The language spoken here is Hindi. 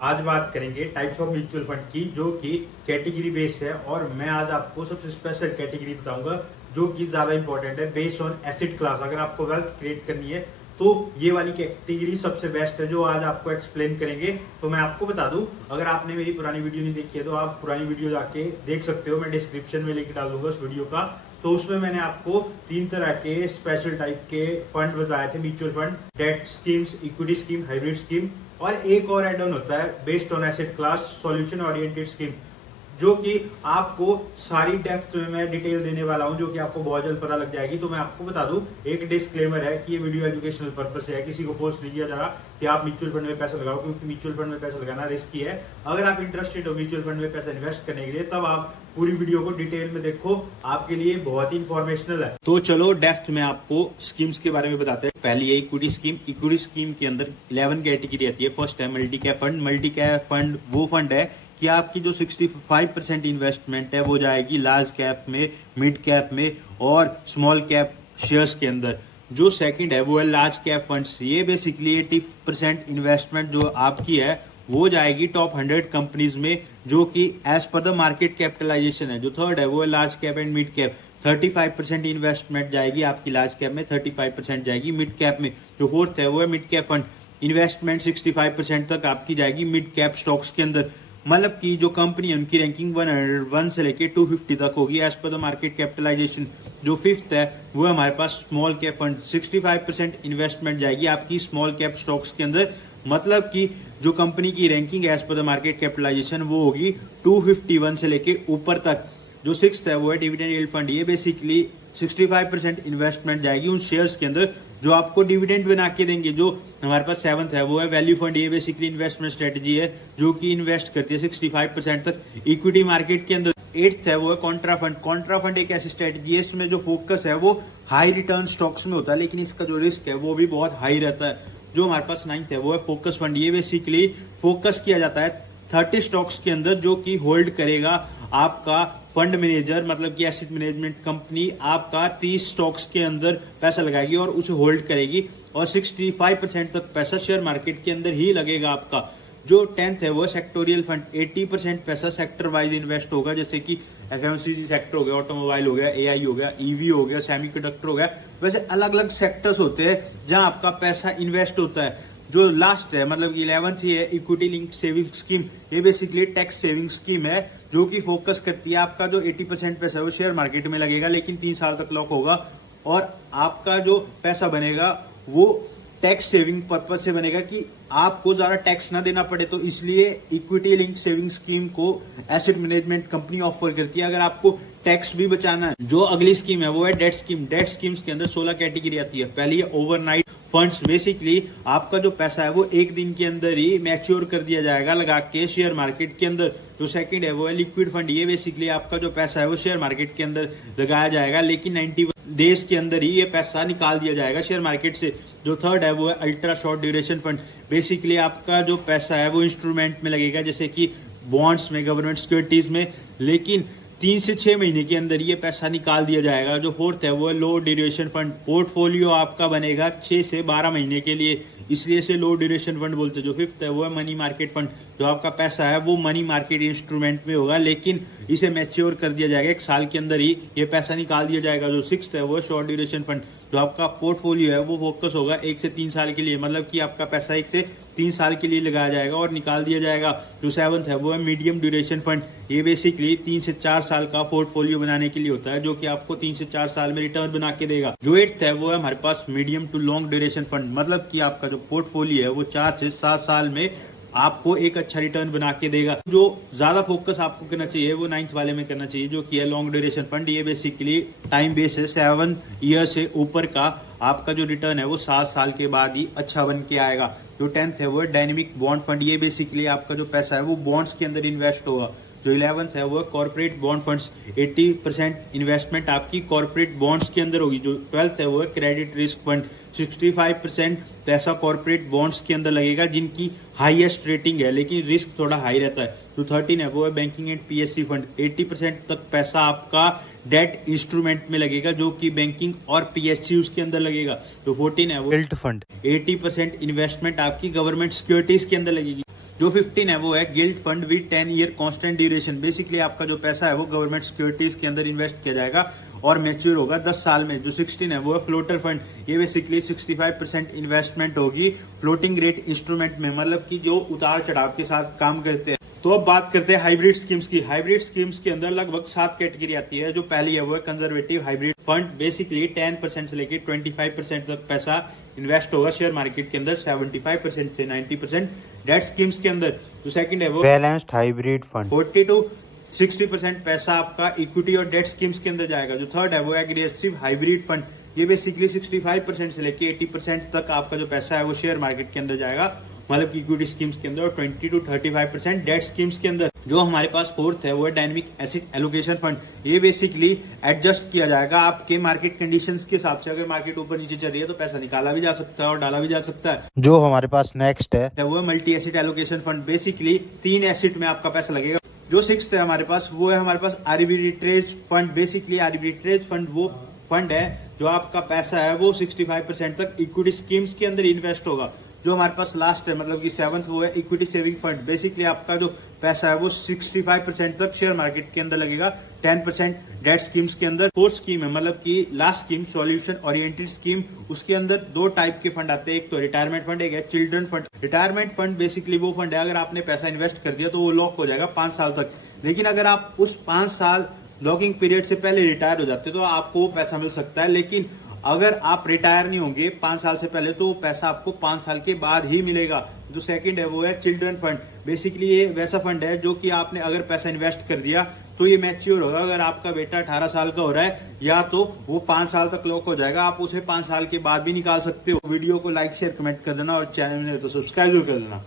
आज बात करेंगे टाइप्स ऑफ म्यूचुअल फंड की, जो कि कैटेगरी बेस्ड है। और मैं आज आपको सबसे स्पेशल कैटेगरी बताऊंगा जो कि ज्यादा इंपॉर्टेंट है, बेस्ड ऑन एसेट क्लास। अगर आपको वेल्थ क्रिएट करनी है तो ये वाली कैटेगरी सबसे बेस्ट है, जो आज आपको एक्सप्लेन करेंगे। तो मैं आपको बता दूं, अगर आपने मेरी पुरानी वीडियो नहीं देखी है तो आप पुरानी वीडियो जाके देख सकते हो। मैं डिस्क्रिप्शन में लिंक डाल दूंगा उस वीडियो का। तो उसमें मैंने आपको 3 तरह के स्पेशल टाइप के फंड बताए थे, mutual fund, debt schemes, equity scheme, hybrid scheme, और एक और एड ऑन होता है based on asset class solution oriented scheme, जो कि आपको सारी डेप्थ में मैं डिटेल देने वाला हूं, जो कि आपको बहुत जल्द पता लग जाएगी। तो मैं आपको बता दूं, एक डिस्क्लेमर है कि ये वीडियो एजुकेशनल पर्पस से है, किसी को फोर्स नहीं किया जा रहा कि आप म्यूचुअल फंड में पैसा लगाओ, क्योंकि म्यूचुअल फंड में पैसा लगाना रिस्की है। अगर आप इंटरेस्टेड हो म्यूचुअल फंड में पैसा इन्वेस्ट करने के लिए, तब आप पूरी वीडियो को डिटेल में देखो, आपके लिए बहुत ही इंफॉर्मेशनल है। तो चलो डेप्थ में आपको स्कीम्स के बारे में बताते हैं। पहली है इक्विटी स्कीम। इक्विटी स्कीम के अंदर 11 कैटेगरी आती है। फर्स्ट है multi cap fund. Multi cap fund वो फंड है कि आपकी जो 65% इन्वेस्टमेंट है वो जाएगी लार्ज कैप में, मिड कैप में और स्मॉल कैप शेयर्स के अंदर। जो सेकंड है वो है लार्ज कैप फंड्स। ये बेसिकली 80% इन्वेस्टमेंट जो आपकी है वो जाएगी टॉप 100 कंपनीज में, जो कि as per the market capitalisation है। जो थर्ड है वो है large cap and mid cap. 35% investment जाएगी आपकी लार्ज कैप में, 35% जाएगी मिड कैप में। जो फोर्थ है वो है मिड कैप फंड। इन्वेस्टमेंट 65% तक आपकी जाएगी मिड कैप स्टॉक्स के अंदर। मतलब कि जो कंपनी है उनकी रैंकिंग 101 से लेके 250 तक होगी as per the market capitalisation. जो फिफ्थ है वो है हमारे पास स्मॉल कैप फंड। 65% इन्वेस्टमेंट जाएगी आपकी स्मॉल कैप स्टॉक्स के अंदर। मतलब कि जो कंपनी की ranking as per the market capitalisation वो होगी 251 से लेके ऊपर तक। जो सिक्स्थ है वो है डिविडेंड यील्ड फंड। ये बेसिकली 65% इन्वेस्टमेंट जाएगी उन शेयर्स के अंदर जो आपको डिविडेंड बना के देंगे। जो हमारे पास सेवंथ है वो है वैल्यू फंड। ये बेसिकली इन्वेस्टमेंट स्ट्रेटेजी है जो कि इन्वेस्ट करती है 65% तक इक्विटी मार्केट के अंदर। एट्थ है वो है कॉन्ट्रा फंड। कॉन्ट्रा फंड एक ऐसी स्ट्रेटेजी है, इसमें जो फोकस है वो हाई रिटर्न स्टॉक्स में होता है, लेकिन इसका जो रिस्क है वो भी बहुत हाई रहता है। जो हमारे पास नाइन्थ है वो है फोकस फंड। ये बेसिकली फोकस किया जाता है 30 स्टॉक्स के अंदर, जो कि होल्ड करेगा आपका फंड मैनेजर, मतलब कि एसेट मैनेजमेंट कंपनी आपका 30 स्टॉक्स के अंदर पैसा लगाएगी और उसे होल्ड करेगी, और 65% तक पैसा शेयर मार्केट के अंदर ही लगेगा आपका। जो 10th है वो सेक्टोरियल फंड। 80% पैसा सेक्टर वाइज इन्वेस्ट होगा, जैसे कि एफएमसीजी सेक्टर हो गया, ऑटोमोबाइल हो गया, एआई हो गया, ईवी हो गया, सेमीकंडक्टर हो गया। वैसे अलग अलग सेक्टर्स होते हैं जहां आपका पैसा इन्वेस्ट होता है। जो लास्ट है, मतलब कि 11th ही है इक्विटी लिंक्ड सेविंग स्कीम। ये बेसिकली टैक्स सेविंग स्कीम है जो कि फोकस करती है आपका जो 80% पैसा है वो शेयर मार्केट में लगेगा, लेकिन 3 साल तक लॉक होगा, और आपका जो पैसा बनेगा वो टैक्स सेविंग पर्पज से बनेगा कि आपको ज्यादा टैक्स ना देना पड़े। तो इसलिए इक्विटी लिंक सेविंग स्कीम को एसेट मैनेजमेंट कंपनी ऑफर करती है, अगर आपको टैक्स भी बचाना है। जो अगली स्कीम है वो है डेट स्कीम। डेट स्कीम्स के अंदर 16 कैटेगरी आती है। पहली है ओवरनाइट फंड्स। बेसिकली आपका जो पैसा है वो एक दिन के अंदर ही मैच्योर कर दिया जाएगा लगा के शेयर मार्केट के अंदर। जो सेकंड है वो है लिक्विड फंड। ये बेसिकली आपका जो पैसा है वो शेयर मार्केट के अंदर लगाया जाएगा, लेकिन 91 डेज के अंदर ही ये पैसा निकाल दिया जाएगा शेयर मार्केट से। जो थर्ड है वो है ultra short duration fund. Basically आपका जो पैसा है वो इंस्ट्रूमेंट में लगेगा, जैसे कि बॉन्ड्स में, गवर्नमेंट सिक्योरिटीज में, लेकिन 3 से 6 महीने के अंदर ये पैसा निकाल दिया जाएगा। जो फोर्थ है वो है लो ड्यूरेशन फंड। पोर्टफोलियो आपका बनेगा 6 से 12 महीने के लिए, इसलिए इसे लो ड्यूरेशन फंड बोलते हैं। जो फिफ्थ है वो है मनी मार्केट फंड। जो आपका पैसा है वो मनी मार्केट इंस्ट्रूमेंट में होगा, लेकिन इसे मैच्योर कर दिया जाएगा, 1 साल के अंदर ही ये पैसा निकाल दिया जाएगा। जो सिक्स्थ है वो है शॉर्ट ड्यूरेशन फंड। जो आपका पोर्टफोलियो है वो फोकस होगा 1 से 3 साल के लिए, मतलब कि आपका पैसा 1 से 3 साल के लिए लगाया जाएगा और निकाल दिया जाएगा। जो सेवंथ है वो है मीडियम ड्यूरेशन फंड। ये बेसिकली 3 से 4 साल का पोर्टफोलियो बनाने के लिए होता है, जो कि आपको 3 से 4 साल में रिटर्न बना के देगा। जो एट्थ है वो है हमारे पास medium to long duration fund. मतलब कि आपका जो पोर्टफोलियो है वो 4 से 7 साल में आपको एक अच्छा रिटर्न बना के देगा। जो ज्यादा फोकस आपको करना चाहिए वो 9th वाले में करना चाहिए, जो कि है लॉन्ग ड्यूरेशन फंड। ये बेसिकली टाइम बेस है, 7 ईयर से ऊपर का आपका जो रिटर्न है वो 7 साल के बाद ही अच्छा बन के आएगा। जो 10th है वो है डायनेमिक बॉन्ड फंड। ये बेसिकली आपका जो पैसा है वो बॉन्ड्स के अंदर इन्वेस्ट होगा। जो 11th है वो है कॉर्पोरेट बॉन्ड फंड्स। 80% इन्वेस्टमेंट आपकी कॉर्पोरेट बॉन्ड्स के अंदर होगी। जो 12th है वो है क्रेडिट रिस्क फंड। 65% पैसा कॉर्पोरेट बॉन्ड्स के अंदर लगेगा जिनकी हाईएस्ट रेटिंग है, लेकिन रिस्क थोड़ा हाई रहता है। तो 13 है वो है बैंकिंग एंड पीएससी फंड। 80% तक पैसा आपका डेट इंस्ट्रूमेंट में लगेगा जो कि बैंकिंग और पीएससी उसके अंदर लगेगा। तो 14 है वो गिल्ट फंड। 80% इन्वेस्टमेंट आपकी गवर्नमेंट सिक्योरिटीज के अंदर लगेगी। जो 15 है वो है guild fund with 10 year constant duration. Basically आपका जो पैसा है वो गवर्नमेंट सिक्योरिटीज के अंदर इन्वेस्ट किया जाएगा और मैच्योर होगा 10 साल में। जो 16 है वो है फ्लोटर फंड। ये बेसिकली 65% इन्वेस्टमेंट होगी फ्लोटिंग रेट इंस्ट्रूमेंट में, मतलब कि जो उतार चढ़ाव के साथ काम करते हैं। तो अब बात करते हैं हाइब्रिड स्कीम्स की। हाइब्रिड स्कीम्स के अंदर लगभग 7 कैटेगरी आती है। जो पहली है वो है कंजर्वेटिव हाइब्रिड फंड। बेसिकली 10% से लेकर 25% तक पैसा इन्वेस्ट होगा शेयर मार्केट के अंदर, 75% से 90% डेट स्कीम्स के अंदर। जो सेकंड है वो बैलेंस्ड हाइब्रिड फंड। 40 to 60% पैसा आपका इक्विटी और डेट स्कीम्स के अंदर जाएगा। जो थर्ड है वो एग्रेसिव हाइब्रिड फंड। ये बेसिकली 65% से लेके 80% तक आपका जो पैसा है वो शेयर मार्केट के अंदर जाएगा, मतलब कि इक्विटी स्कीम्स के अंदर, और 20 to 35% डेट स्कीम्स के अंदर। जो हमारे पास फोर्थ है वो है डायनेमिक एसेट एलोकेशन फंड। ये बेसिकली एडजस्ट किया जाएगा आपके मार्केट कंडीशंस के हिसाब से। अगर मार्केट ऊपर नीचे चल रही है तो पैसा निकाला भी जा सकता है और डाला भी जा सकता है। जो हमारे पास नेक्स्ट है वो है multi asset allocation fund. Basically 3 asset में आपका पैसा लगेगा। जो सिक्स्थ है हमारे पास वो है हमारे पास arbitrage fund. Basically arbitrage fund वो फंड है जो आपका पैसा है वो 65% तक इक्विटी स्कीम्स के अंदर इन्वेस्ट होगा। जो हमारे पास लास्ट है, मतलब कि 7th, वो है इक्विटी सेविंग फंड। बेसिकली आपका जो पैसा है वो 65% तक शेयर मार्केट के अंदर लगेगा, 10% डेट स्कीम्स के अंदर। फोर्थ स्कीम है, मतलब कि last scheme solution oriented scheme. उसके अंदर 2 टाइप के फंड आते हैं, एक तो रिटायरमेंट फंड, एक है children fund. Retirement fund basically वो फंड है अगर आपने पैसा इन्वेस्ट कर दिया तो वो लॉक हो जाएगा 5 साल तक। लेकिन अगर आप उस 5 साल लॉकिंग पीरियड से पहले रिटायर हो जाते तो आपको वो पैसा मिल सकता है। लेकिन अगर आप रिटायर नहीं होंगे 5 साल से पहले तो वो पैसा आपको 5 साल के बाद ही मिलेगा। जो सेकंड है वो है चिल्ड्रन फंड। बेसिकली ये वैसा फंड है जो कि आपने अगर पैसा इन्वेस्ट कर दिया तो ये मैच्योर होगा। अगर आपका बेटा 18 साल का हो रहा है या तो वो 5 साल तक लॉक हो जाएगा, आप उसे 5 साल के बाद भी निकाल सकते हो। वीडियो को लाइक शेयर कमेंट कर देना और चैनल में तो सब्सक्राइब जरूर कर देना।